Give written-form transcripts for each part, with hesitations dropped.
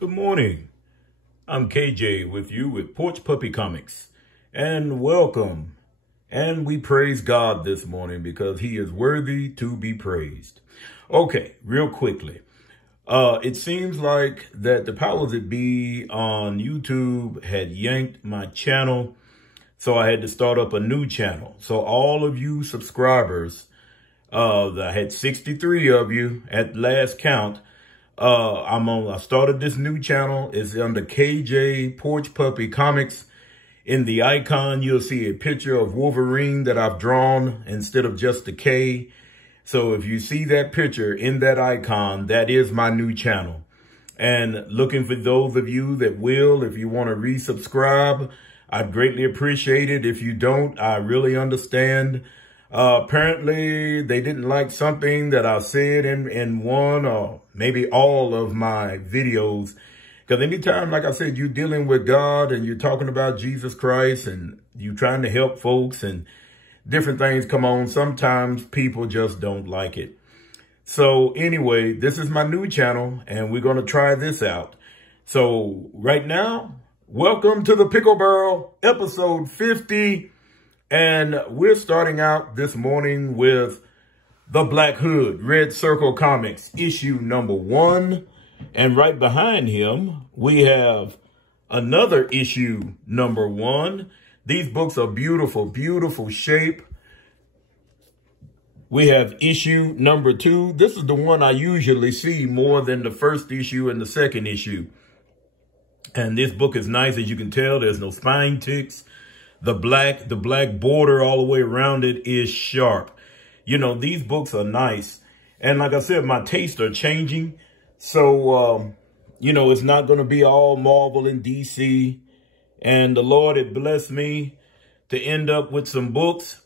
Good morning. I'm KJ with you with Porch Puppy Comics, and welcome. And we praise God this morning because he is worthy to be praised. Okay, real quickly. It seems like that the powers that be on YouTube had yanked my channel, so I had to start up a new channel. So all of you subscribers, I had 63 of you at last count. I started this new channel. It's under KJ Porch Puppy Comics. In the icon, you'll see a picture of Wolverine that I've drawn instead of just a K. So if you see that picture in that icon, that is my new channel. And looking for those of you that will, if you want to resubscribe, I'd greatly appreciate it. If you don't, I really understand. Apparently they didn't like something that I said in one or maybe all of my videos. Because anytime, like I said, you're dealing with God and you're talking about Jesus Christ and you're trying to help folks and different things come on, sometimes people just don't like it. So anyway, this is my new channel and we're going to try this out. So right now, welcome to the Pickle Barrel, episode 50. And we're starting out this morning with The Black Hood, Red Circle Comics, issue number 1. And right behind him, we have another issue number 1. These books are beautiful, beautiful shape. We have issue number 2. This is the one I usually see more than the first issue and the second issue. And this book is nice, as you can tell. There's no spine ticks. The black border all the way around it is sharp. You know, these books are nice. And like I said, my tastes are changing. So, you know, it's not going to be all Marvel and DC. And the Lord had blessed me to end up with some books.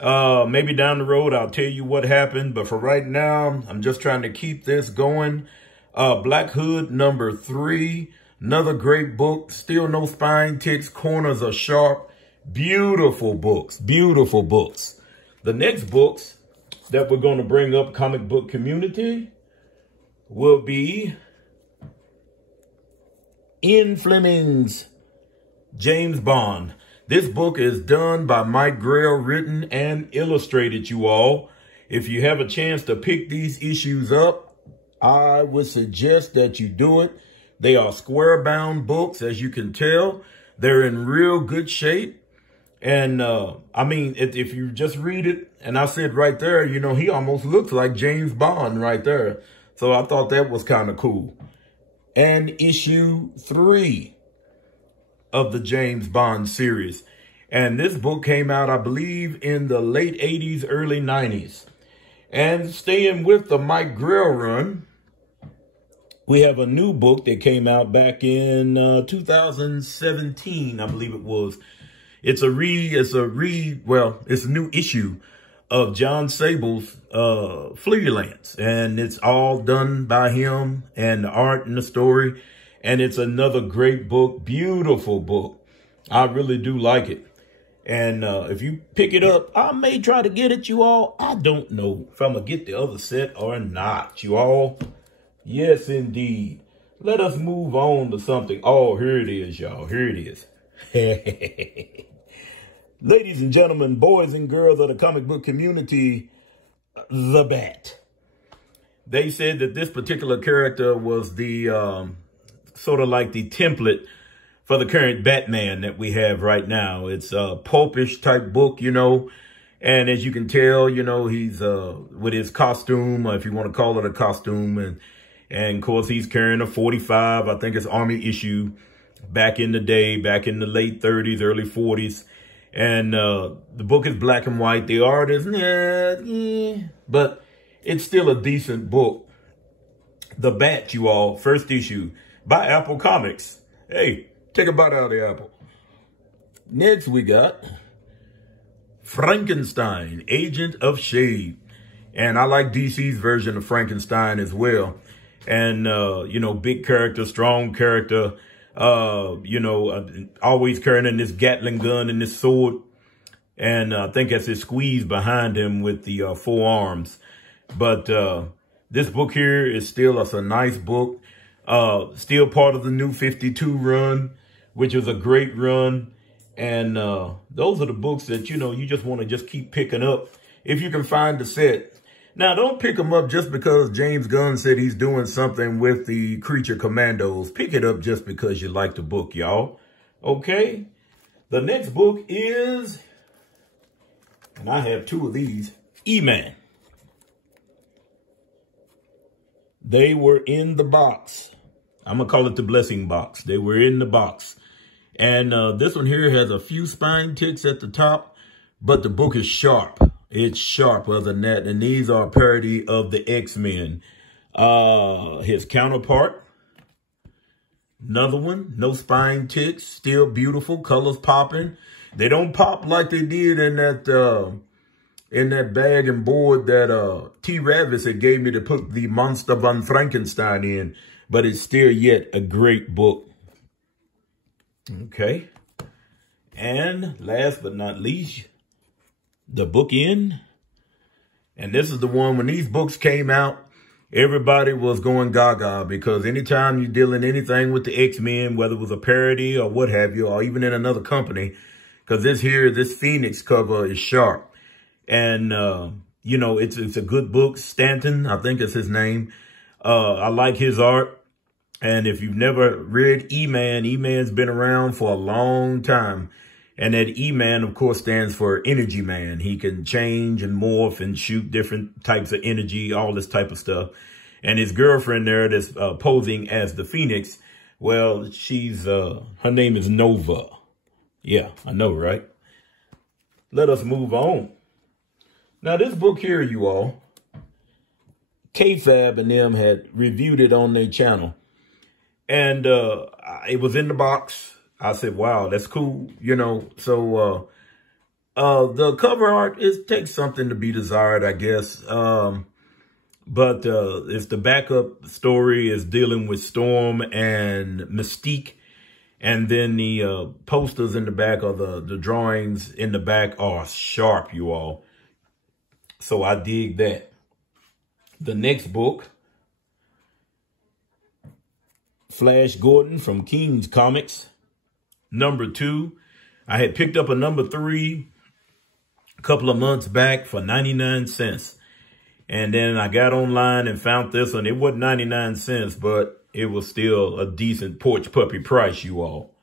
Maybe down the road, I'll tell you what happened. But for right now, I'm just trying to keep this going. Black Hood number 3. Another great book. Still no spine ticks. Corners are sharp. Beautiful books, beautiful books. The next books that we're going to bring up, comic book community, will be Ian Fleming's James Bond. This book is done by Mike Grell, written and illustrated, you all. If you have a chance to pick these issues up, I would suggest that you do it. They are square bound books, as you can tell. They're in real good shape. And, I mean, if you just read it, and I said right there, you know, he almost looks like James Bond right there. So I thought that was kind of cool. And issue 3 of the James Bond series. And this book came out, I believe, in the late 80s, early 90s. And staying with the Mike Grell run, we have a new book that came out back in 2017, I believe it was. It's a new issue of John Sable's Freelance, and it's all done by him and the art and the story. And it's another great book, beautiful book. I really do like it. And if you pick it up, I may try to get it, you all. I don't know if I'm going to get the other set or not, you all. Yes, indeed. Let us move on to something. Oh, here it is, y'all. Here it is. Ladies and gentlemen, boys and girls of the comic book community, The Bat. They said that this particular character was the sort of like the template for the current Batman that we have right now. It's a pulpish type book, you know. And as you can tell, you know, he's with his costume, if you want to call it a costume. And of course, he's carrying a 45. I think it's Army issue back in the day, back in the late 30s, early 40s. And the book is black and white. The art is, but it's still a decent book. The Bat, you all, first issue by Apple Comics. Hey, take a bite out of the apple. Next, we got Frankenstein, Agent of Shade. And I like DC's version of Frankenstein as well. And, you know, big character, strong character. You know, always carrying this Gatling gun and this sword. And I think that's his squeeze behind him with the 4 arms. But this book here is still a nice book. Still part of the New 52 run, which is a great run. And those are the books that, you know, you just want to just keep picking up if you can find the set. Now, don't pick them up just because James Gunn said he's doing something with the Creature Commandos. Pick it up just because you like the book, y'all. Okay? The next book is, and I have two of these, E-Man. They were in the box. I'm going to call it the blessing box. They were in the box. And this one here has a few spine ticks at the top, but the book is sharp. It's sharp other than that. And these are a parody of the X-Men. His counterpart. Another one. No spine ticks. Still beautiful. Colors popping. They don't pop like they did in that bag and board that T. Ravis had gave me to put the Monster von Frankenstein in. But it's still yet a great book. Okay. And last but not least, the bookend. And this is the one, when these books came out, everybody was going gaga, because anytime you're dealing anything with the X-Men, whether it was a parody or what have you, or even in another company, because this Phoenix cover is sharp. And, you know, it's a good book. Stanton, I think is his name. I like his art. And if you've never read E-Man, E-Man's been around for a long time. And that E-Man, of course, stands for Energy Man. He can change and morph and shoot different types of energy, all this type of stuff. And his girlfriend there that's posing as the Phoenix, well, she's, her name is Nova. Yeah, I know, right? Let us move on. Now, this book here, you all, K-Fab and them had reviewed it on their channel. And it was in the box. I said, wow, that's cool, you know. So the cover art takes something to be desired, I guess. But if the backup story is dealing with Storm and Mystique, and then the posters in the back, or the drawings in the back, are sharp, you all. So I dig that. The next book, Flash Gordon from King's Comics. Number 2. I had picked up a number 3 a couple of months back for 99 cents. And then I got online and found this one. It wasn't 99 cents, but it was still a decent porch puppy price, you all.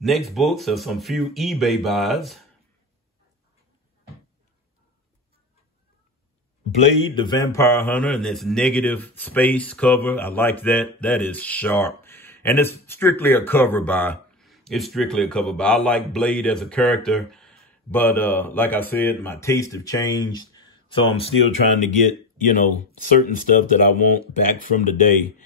Next books are some few eBay buys. Blade, the Vampire Hunter, and this negative space cover. I like that. That is sharp. And it's strictly a cover buy. It's strictly a cover buy. I like Blade as a character, but like I said, my taste have changed. So I'm still trying to get, you know, certain stuff that I want back from the day.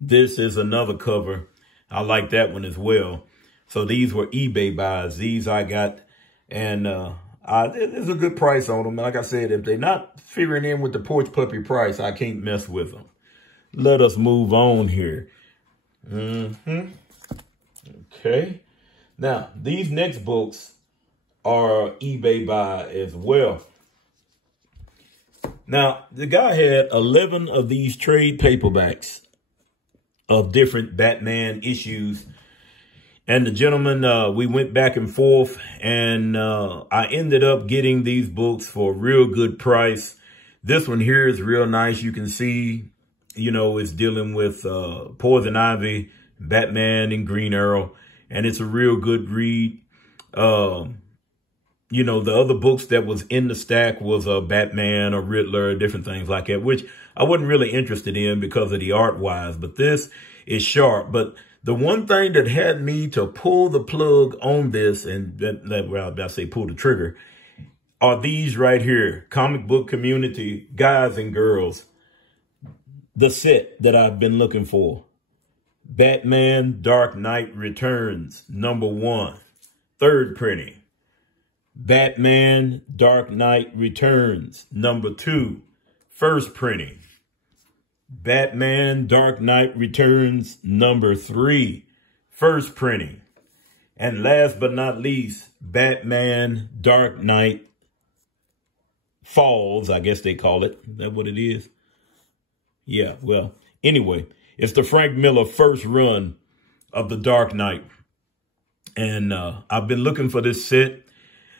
This is another cover. I like that one as well. So these were eBay buys. These I got, and there's a good price on them. Like I said, if they're not figuring in with the porch puppy price, I can't mess with them. Let us move on here. Okay. Now, these next books are eBay buy as well. Now, the guy had 11 of these trade paperbacks of different Batman issues. And the gentleman, we went back and forth, and I ended up getting these books for a real good price. This one here is real nice. You can see, you know, it's dealing with Poison Ivy, Batman, and Green Arrow. And it's a real good read. You know, the other books that was in the stack was Batman or Riddler, different things like that, which I wasn't really interested in because of the art-wise. But this is sharp. But the one thing that had me to pull the plug on this, and well, I say pull the trigger, are these right here. Comic book community, guys and girls. The set that I've been looking for. Batman Dark Knight Returns, number 1, 3rd printing. Batman Dark Knight Returns, number 2, 1st printing. Batman Dark Knight Returns, number 3, 1st printing. And last but not least, Batman Dark Knight Falls, I guess they call it. Is that what it is? Yeah, well, anyway. It's the Frank Miller first run of The Dark Knight. And I've been looking for this set.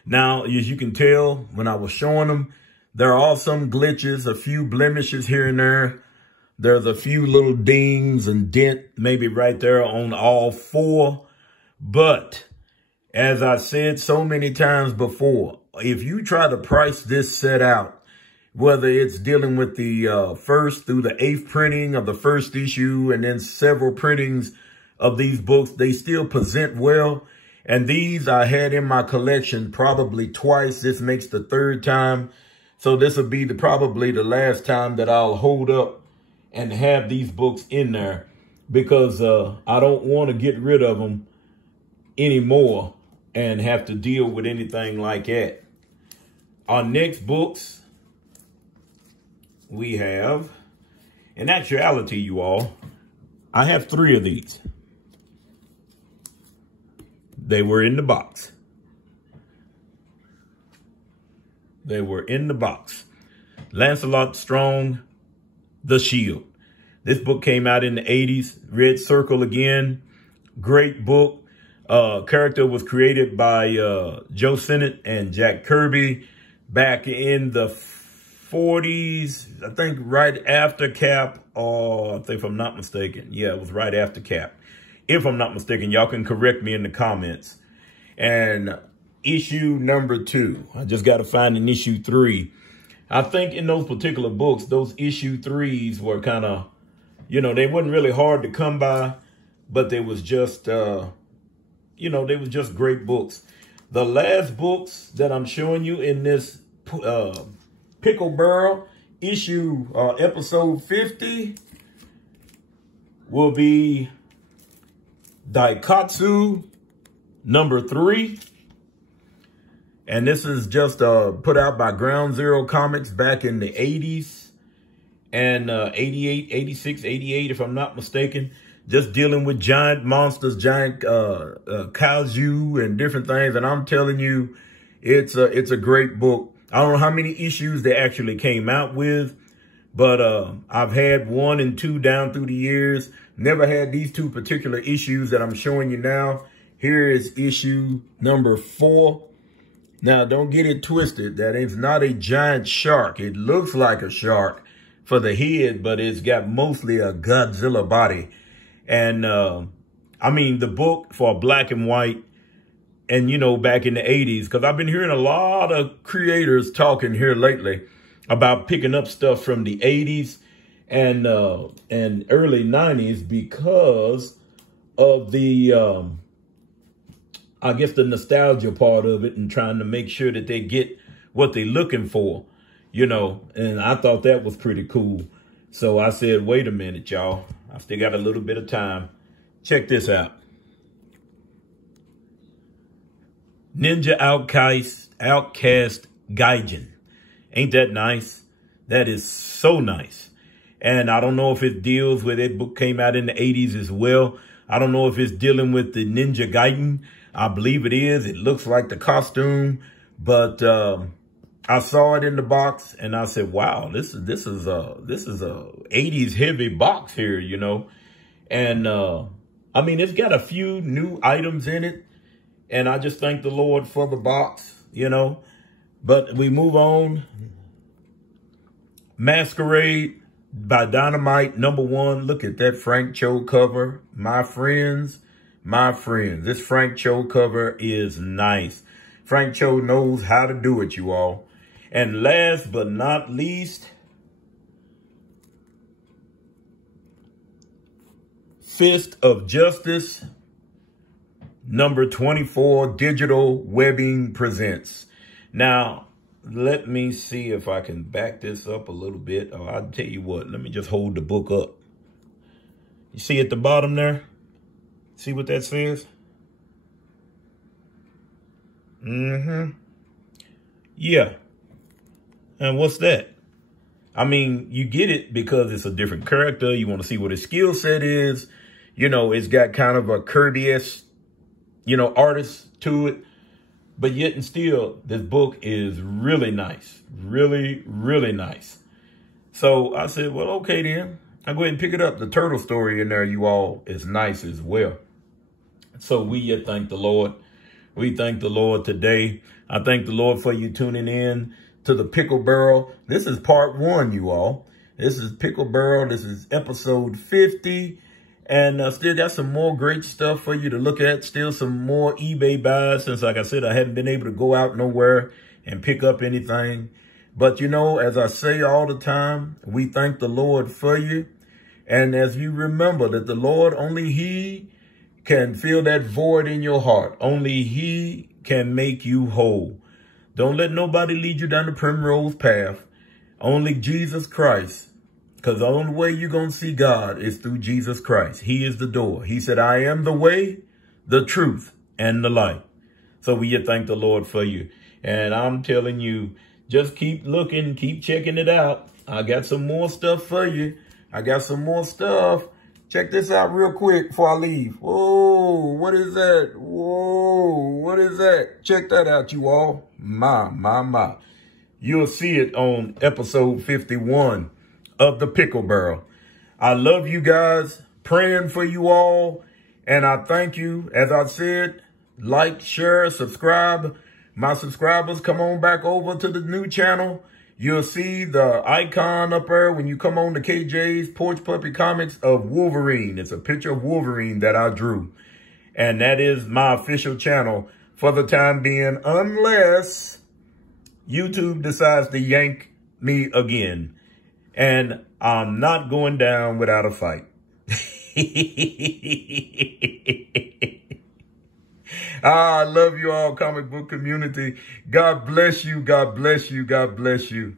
Now, as you can tell, when I was showing them, there are some glitches, a few blemishes here and there. There's a few little dings and dent maybe right there on all four. But as I said so many times before, if you try to price this set out, whether it's dealing with the first through the 8th printing of the first issue and then several printings of these books, they still present well. And these I had in my collection probably twice. This makes the 3rd time. So this will be probably the last time that I'll hold up and have these books in there, because I don't want to get rid of them anymore and have to deal with anything like that. Our next books we have, in actuality, you all, I have 3 of these. They were in the box. They were in the box. Lancelot Strong, The Shield. This book came out in the 80s. Red Circle again. Great book. Character was created by Joe Sennett and Jack Kirby back in the 40s. I think right after Cap, or I think if I'm not mistaken. Yeah, it was right after Cap. If I'm not mistaken, y'all can correct me in the comments. And issue number 2. I just got to find an issue 3. I think in those particular books, those issue 3s were kind of, you know, they wasn't really hard to come by, but they was just, you know, they was just great books. The last books that I'm showing you in this Pickle Barrel issue, episode 50, will be Daikatsu number 3. And this is just put out by Ground Zero Comics back in the 80s. And 88, 86, 88, if I'm not mistaken. Just dealing with giant monsters, giant kaiju and different things. And I'm telling you, it's a great book. I don't know how many issues they actually came out with, but I've had 1 and 2 down through the years. Never had these 2 particular issues that I'm showing you now. Here is issue number 4. Now, don't get it twisted. That is not a giant shark. It looks like a shark for the head, but it's got mostly a Godzilla body. And, I mean, the book for black and white and, you know, back in the 80s, because I've been hearing a lot of creators talking here lately about picking up stuff from the 80s and early 90s because of the, I guess the nostalgia part of it and trying to make sure that they get what they're looking for, you know, and I thought that was pretty cool. So I said, wait a minute, y'all. I still got a little bit of time. Check this out. Ninja Outcast Gaijin. Ain't that nice? That is so nice. And I don't know if it deals with it. Book came out in the 80s as well. I don't know if it's dealing with the Ninja Gaiden. I believe it is. It looks like the costume, but I saw it in the box and I said, "Wow, this is a 80s heavy box here, you know." And I mean, it's got a few new items in it, and I just thank the Lord for the box, you know. But we move on. Masquerade by Dynamite #1. Look at that Frank Cho cover, my friends. My friends, this Frank Cho cover is nice. Frank Cho knows how to do it, you all. And last but not least, Fist of Justice #24, Digital Webbing presents. Now, let me see if I can back this up a little bit. Oh, I'll tell you what, let me just hold the book up. You see at the bottom there? See what that says? Yeah. And what's that? I mean, you get it because it's a different character. You want to see what his skill set is. You know, it's got kind of a Kirby-esque, you know, artist to it. But yet and still, this book is really nice. Really, really nice. So I said, well, okay then. I'll go ahead and pick it up. The turtle story in there, you all, is nice as well. So we thank the Lord. We thank the Lord today. I thank the Lord for you tuning in to the Pickle Barrel. This is part 1, you all. This is Pickle Barrel. This is episode 50. And still got some more great stuff for you to look at. Still some more eBay buys since, like I said, I hadn't been able to go out nowhere and pick up anything. But, you know, as I say all the time, we thank the Lord for you. And as you remember that the Lord, only He can fill that void in your heart. Only He can make you whole. Don't let nobody lead you down the primrose path. Only Jesus Christ. Because the only way you're going to see God is through Jesus Christ. He is the door. He said, I am the way, the truth, and the light. So we thank the Lord for you. And I'm telling you, just keep looking, keep checking it out. I got some more stuff for you. I got some more stuff. Check this out real quick before I leave. Whoa, what is that? Whoa, what is that? Check that out, you all. My. You'll see it on episode 51 of the Pickle Barrel. I love you guys. Praying for you all. And I thank you. As I said, like, share, subscribe. My subscribers, come on back over to the new channel. You'll see the icon up there when you come on to KJ's Porch Puppy Comics of Wolverine. It's a picture of Wolverine that I drew. And that is my official channel for the time being, unless YouTube decides to yank me again. And I'm not going down without a fight. I love you all, comic book community. God bless you. God bless you. God bless you.